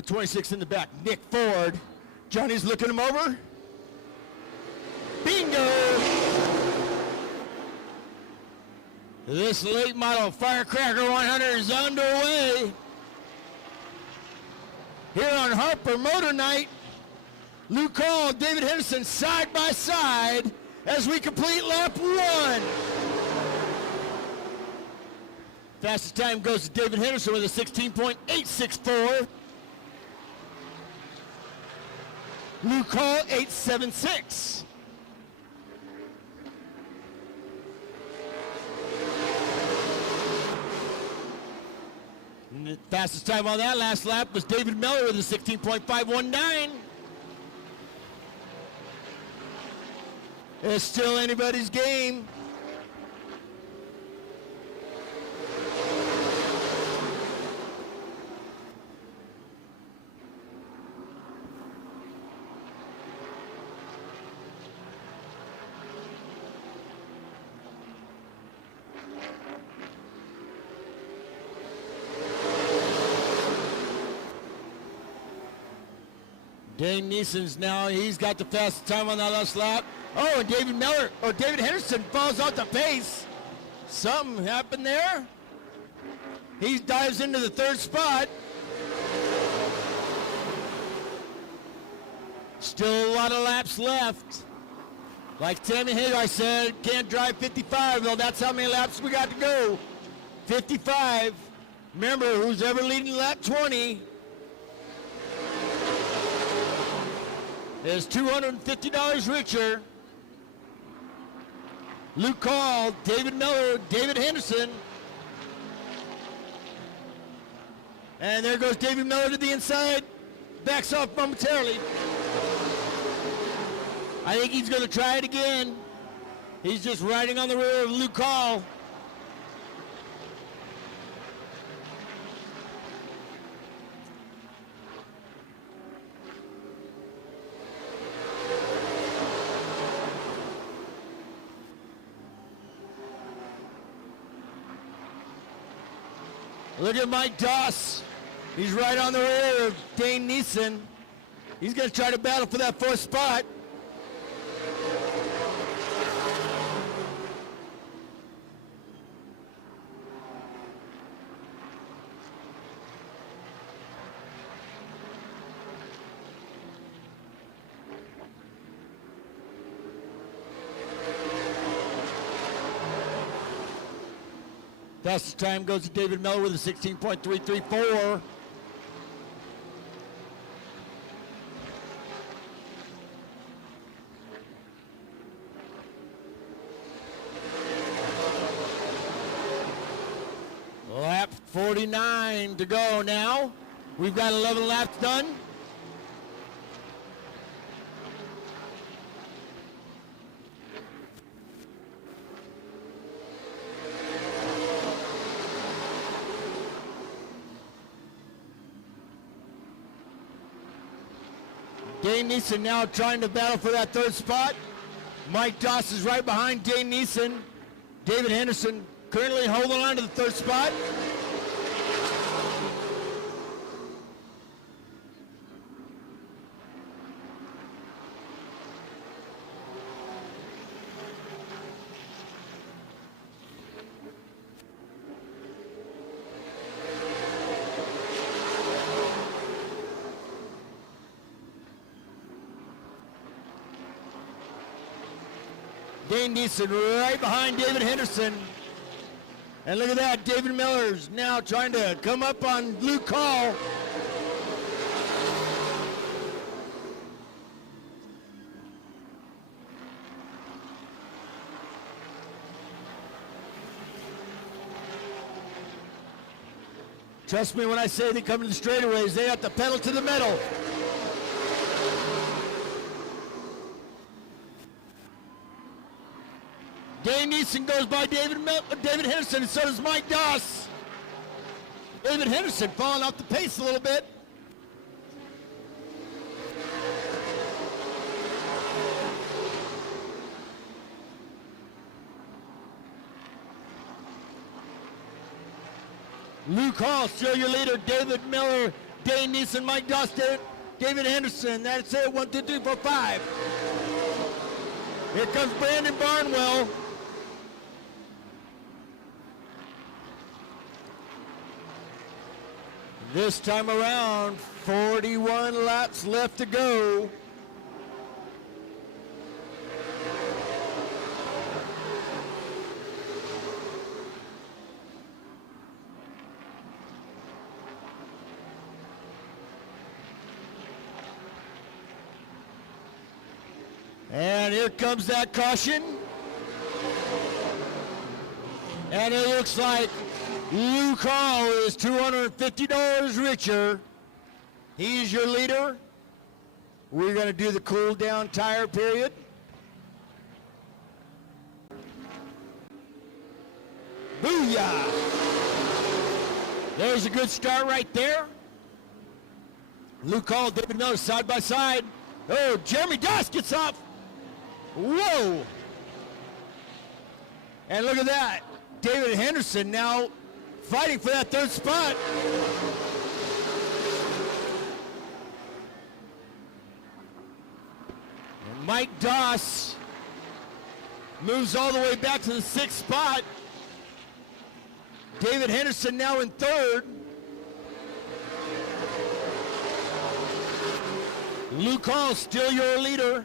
The 26 in the back, Nick Ford. Johnny's looking him over. Bingo! This late model Firecracker 100 is underway. Here on Harper Motor Night, Luke Hall, David Henderson side by side as we complete lap 1. Fastest time goes to David Henderson with a 16.864. Luke Hall, 876. And the fastest time on that last lap was David Miller with a 16.519. It's still anybody's game. Dane Neeson's now, he's got the fastest time on that last lap. Oh, and David Henderson falls off the pace. Something happened there. He dives into the 3rd spot. Still a lot of laps left. Like Tammy Hagar said, can't drive 55. Well, that's how many laps we got to go. 55. Remember, who's ever leading lap 20 is $250 richer. Luke Hall, David Miller, David Henderson. And there goes David Miller to the inside. Backs off momentarily. I think he's going to try it again. He's just riding on the rear of Luke Hall. Look at Mike Doss. He's right on the rear of Dane Neeson. He's going to try to battle for that 4th spot. Fastest time goes to David Miller with a 16.334. Lap 49 to go now. We've got 11 laps done. Dane Neeson now trying to battle for that 3rd spot. Mike Doss is right behind Dane Neeson. David Henderson currently holding on to the 3rd spot. Dane Neeson right behind David Henderson. And look at that, David Miller's now trying to come up on Luke Hall. Trust me when I say they come to the straightaways, they have to pedal to the metal. Dane Neeson goes by David Henderson, and so does Mike Doss. David Henderson falling off the pace a little bit. Luke Hall, still your leader. David Miller Dane Neeson, Mike Doss, David Henderson. That's it. 1, 2, 3, 4, 5. Here comes Brandon Barnwell. This time around, 41 laps left to go. And here comes that caution. And it looks like Luke Hall is $250 richer. He's your leader. We're going to do the cool down tire period. Booyah! There's a good start right there. Luke Hall, David Miller side by side. Oh, Jeremy Doss gets off. Whoa! And look at that. David Henderson now fighting for that third spot. And Mike Doss moves all the way back to the 6th spot. David Henderson now in 3rd. Luke Hall still your leader.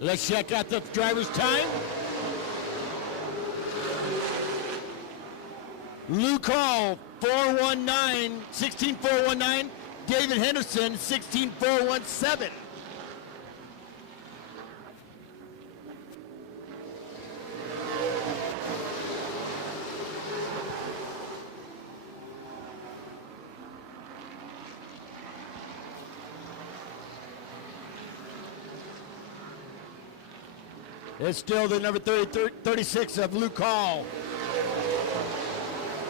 Let's check out the driver's time. Luke Hall, 16.419. David Henderson, 16.417. It's still the number 36 of Luke Hall.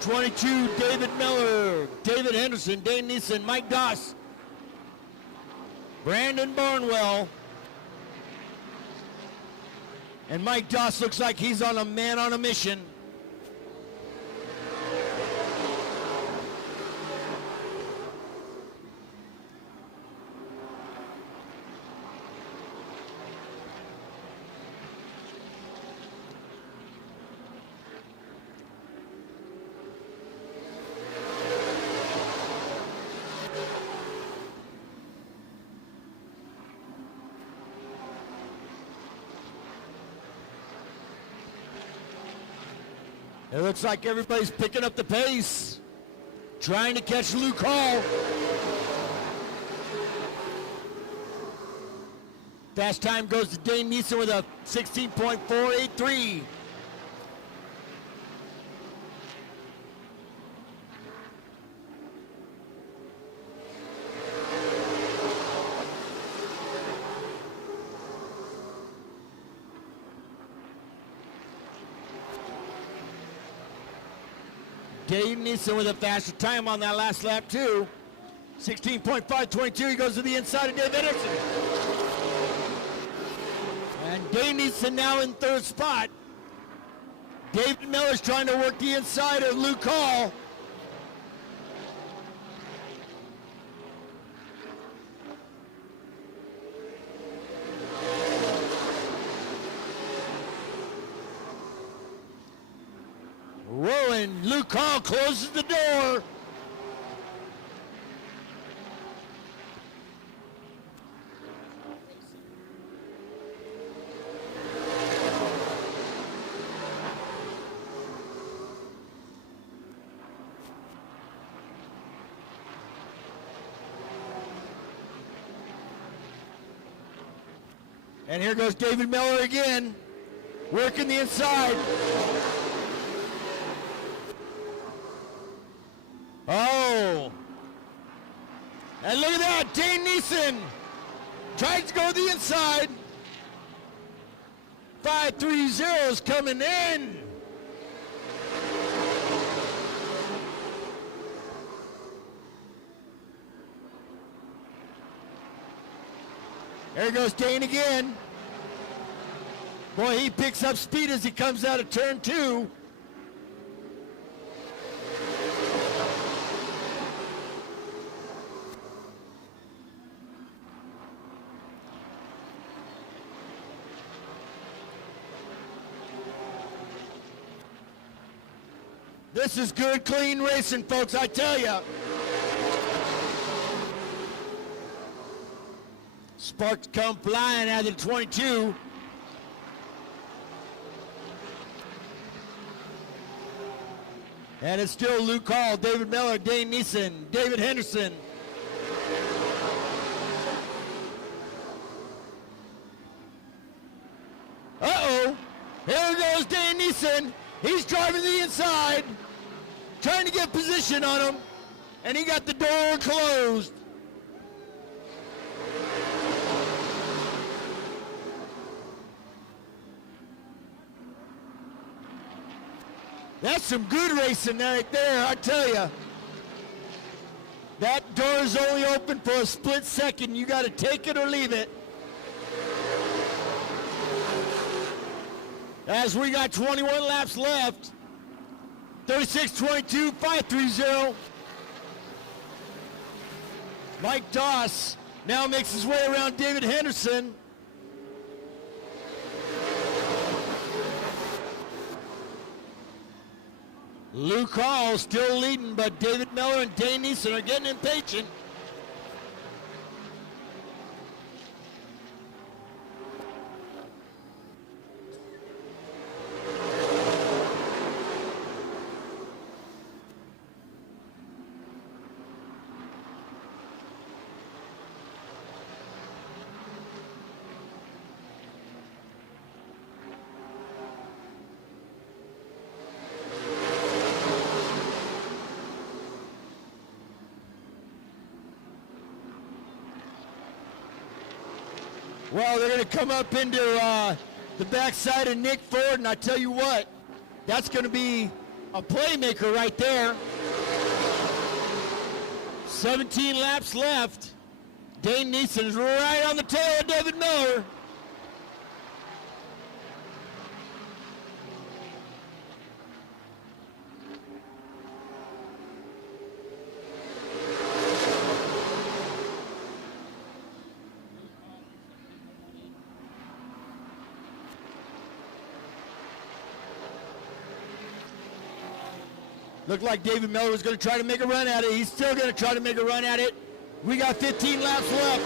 22, David Miller, David Henderson, Dane Neeson, Mike Doss, Brandon Barnwell. And Mike Doss looks like he's on a man on a mission. It looks like everybody's picking up the pace, trying to catch Luke Hall. Fast time goes to Dane Neeson with a 16.483. Dave Neeson with a faster time on that last lap too. 16.522, he goes to the inside of Dave Henderson. And Dave Neeson now in 3rd spot. David Miller's trying to work the inside of Luke Hall. Whoa, and Luke Hall closes the door. And here goes David Miller again, working the inside. Oh. And look at that, Dane Neeson tries to go to the inside. 530 is coming in. There goes Dane again. Boy, he picks up speed as he comes out of turn 2. This is good, clean racing, folks, I tell you. Sparks come flying out of the 22. And it's still Luke Hall, David Miller, Dane Neeson, David Henderson. Uh-oh. Here goes Dane Neeson. He's driving the inside, trying to get position on him, and he got the door closed. That's some good racing right there, I tell you. That door's only open for a split second. You got to take it or leave it. As we got 21 laps left. 36-22, 5-3-0. Mike Doss now makes his way around David Henderson. Luke Hall still leading, but David Miller and Dane Neeson are getting impatient. Well, they're going to come up into the backside of Nick Ford, and I tell you what, that's going to be a playmaker right there. 17 laps left. Dane Neeson is right on the tail of David Miller. Looked like David Miller was going to try to make a run at it. He's still going to try to make a run at it. We got 15 laps left.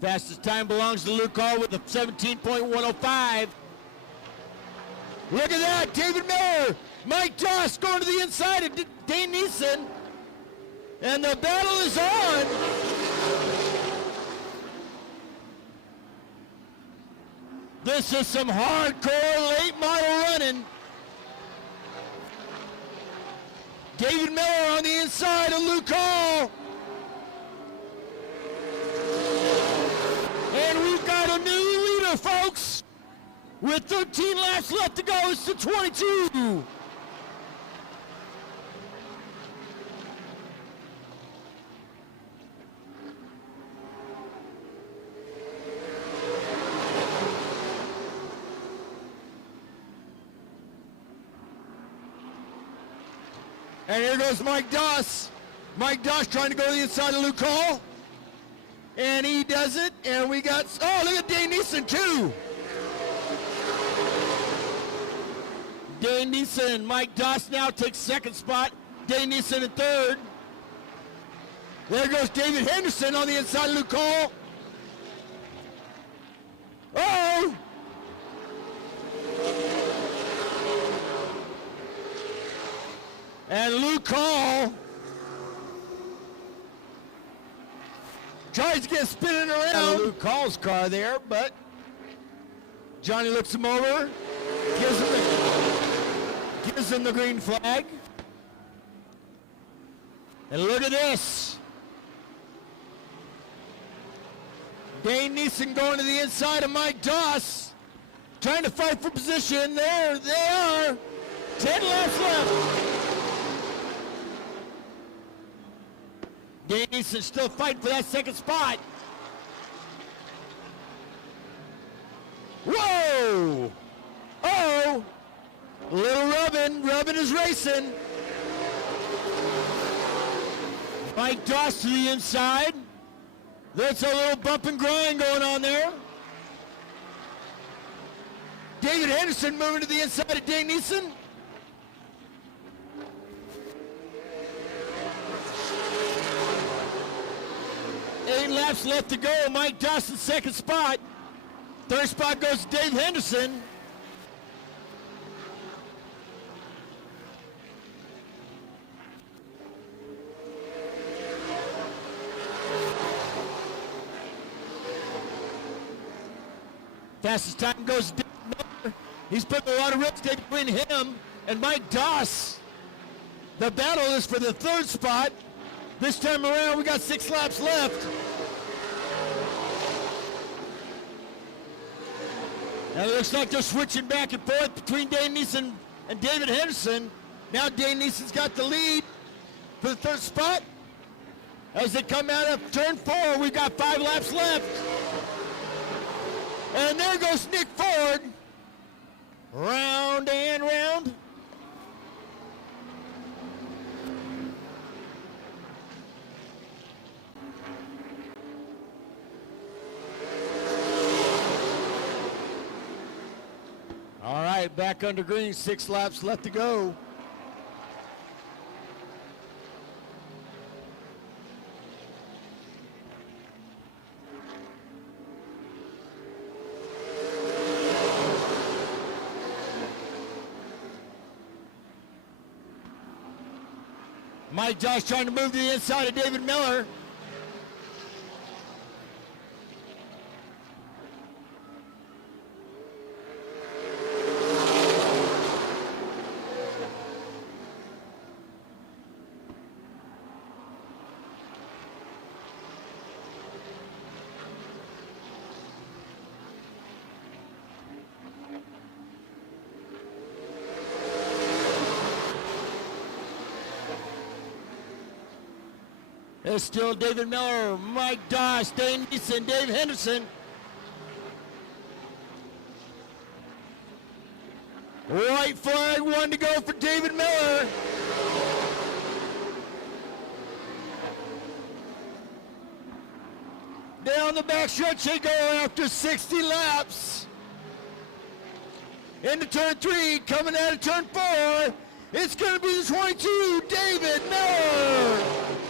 Fastest time belongs to Luke Hall with a 17.105. Look at that, David Miller. Mike Doss going to the inside of Dane Neeson. And the battle is on. This is some hardcore late model running. David Miller on the inside of Luke Hall. And we've got a new leader, folks. With 13 laps left to go, it's the 22. And here goes Mike Doss. Mike Doss trying to go to the inside of Luke Hall. And he does it. And we got, oh, look at Dane Neeson too. Dane Neeson and Mike Doss now takes second spot. Dane Neeson in third. There goes David Henderson on the inside of Luke Hall. Oh! And Luke Hall tries to get spinning around Luke Hall's car there, but Johnny looks him over, gives him the green flag. And look at this. Dane Neeson going to the inside of Mike Doss, trying to fight for position. There they are. 10 laps left. Dane Neeson still fighting for that second spot. racing. Mike Doss to the inside. There's a little bump and grind going on there. David Henderson moving to the inside of Dane Neeson. Eight laps left to go. Mike Doss in second spot. Third spot goes to Dave Henderson. Fastest time goes to Dave Miller. He's putting a lot of real estate between him and Mike Doss. The battle is for the third spot. This time around, we got 6 laps left. Now it looks like they're switching back and forth between Dane Neeson and David Henderson. Now Dane Neeson's got the lead for the third spot. As they come out of turn 4, we've got 5 laps left. And there goes Nick Ford. Round and round. All right, back under green, 6 laps left to go. Mike Doss trying to move to the inside of David Miller. There's still David Miller, Mike Doss, Dane Neeson, Dave Henderson. White flag, 1 to go for David Miller. Down the back stretch they go after 60 laps. Into turn 3, coming out of turn 4. It's going to be the 22, David Miller.